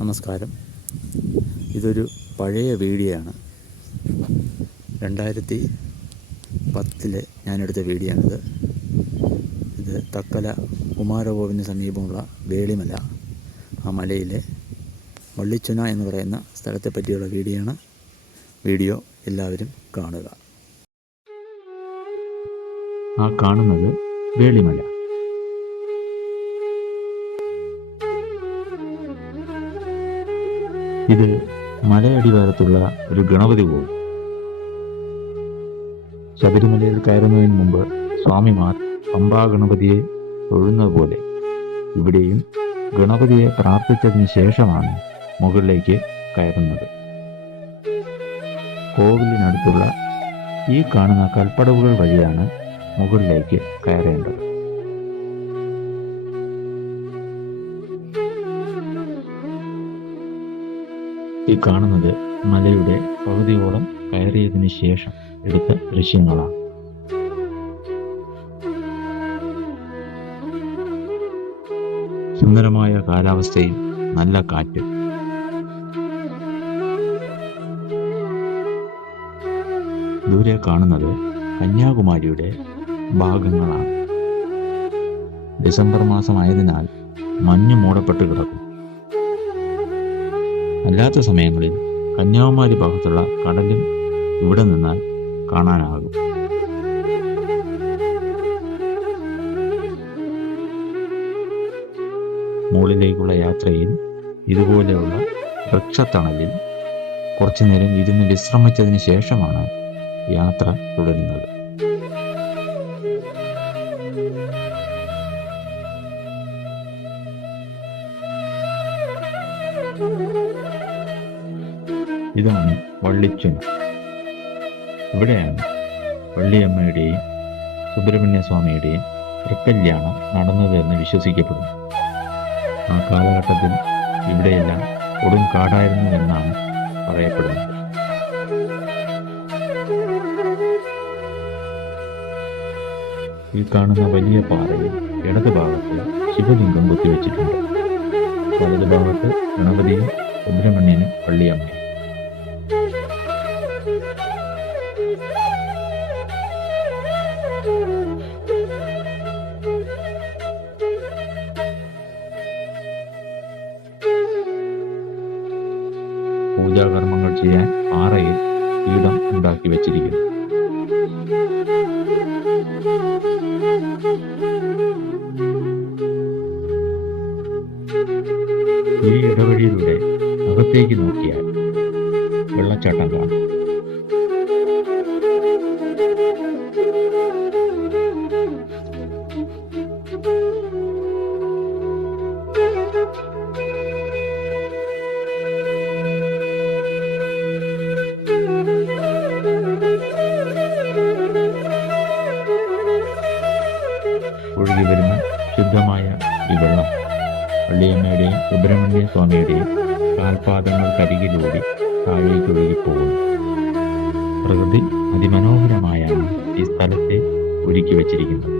നമസ്കാരം. ഇതൊരു പഴയ വീഡിയോ ആണ്. 2010 ഞാനെടുത്ത വീഡിയോ ആണിത്. ഇത് തക്കല കുമാരകോവിലിന് സമീപമുള്ള വേളിമല, ആ മലയിലെ വള്ളിച്ചുന എന്ന് പറയുന്ന സ്ഥലത്തെ പറ്റിയുള്ള വീഡിയോ ആണ്. വീഡിയോ എല്ലാവരും കാണുക. ആ കാണുന്നത് വേളിമല. ഇത് മലയടിവാരത്തുള്ള ഒരു ഗണപതി കോവിൽ. ശബരിമലയിൽ കയറുന്നതിന് മുമ്പ് സ്വാമിമാർ പമ്പാ ഗണപതിയെ തൊഴുന്നത് പോലെ ഇവിടെയും ഗണപതിയെ പ്രാർത്ഥിച്ചതിന് ശേഷമാണ് മുകളിലേക്ക് കയറുന്നത്. കോവിലിനടുത്തുള്ള ഈ കാണുന്ന കൽപ്പടവുകൾ വഴിയാണ് മുകളിലേക്ക് കയറേണ്ടത്. ഈ കാണുന്നത് മലയുടെ പകുതിയോളം കയറിയതിനു ശേഷം എടുത്ത ദൃശ്യങ്ങളാണ്. സുന്ദരമായ കാലാവസ്ഥയും നല്ല കാറ്റും. ദൂരെ കാണുന്നത് കന്യാകുമാരിയുടെ ഭാഗങ്ങളാണ്. ഡിസംബർ മാസമായതിനാൽ മഞ്ഞ് മൂടപ്പെട്ട് കിടക്കും. അല്ലാത്ത സമയങ്ങളിൽ കന്യാകുമാരി ഭാഗത്തുള്ള കടലും ഇവിടെ നിന്നാൽ കാണാനാകും. മുകളിലേക്കുള്ള യാത്രയിൽ ഇതുപോലെയുള്ള വൃക്ഷത്തണലിൽ കുറച്ചു നേരം ഇരുന്ന് വിശ്രമിച്ചതിന് ശേഷമാണ് യാത്ര തുടരുന്നത്. ഇതാണ് വള്ളിച്ചുന. ഇവിടെയാണ് വള്ളിയമ്മയുടെയും സുബ്രഹ്മണ്യ സ്വാമിയുടെയും തൃക്കല്യാണം നടന്നത് എന്ന് വിശ്വസിക്കപ്പെടുന്നു. ആ കാലഘട്ടത്തിൽ ഇവിടെയെല്ലാം കൊടും കാടായിരുന്നു എന്നാണ് പറയപ്പെടുന്നത്. ഈ കാണുന്ന വലിയ പാറയിൽ ഇടതുഭാഗത്ത് ശിവലിംഗം കൊത്തിവെച്ചിട്ടുണ്ട്. വലതുഭാഗത്ത് ഗണപതിയും സുബ്രഹ്മണ്യനും വള്ളിയമ്മയും. പൂജാകർമ്മങ്ങൾ ചെയ്യാൻ പാറയിൽ പീഠം ഉണ്ടാക്കി വച്ചിരിക്കുന്നു. ഈ ഇടവഴിയിലൂടെ അകത്തേക്ക് നോക്കിയാൽ വെള്ളച്ചാട്ടം കാണും. ഒഴുകി വരുന്ന ശുദ്ധമായ ഈ വെള്ളം വള്ളിയമ്മയുടെയും സുബ്രഹ്മണ്യ സ്വാമിയുടെയും കാൽപാദങ്ങൾക്കരികിലൂടെ താഴേക്ക് ഒഴുകിപ്പോകുന്നു. പ്രകൃതി അതിമനോഹരമായാണ് ഈ സ്ഥലത്തെ ഒരുക്കി വച്ചിരിക്കുന്നത്.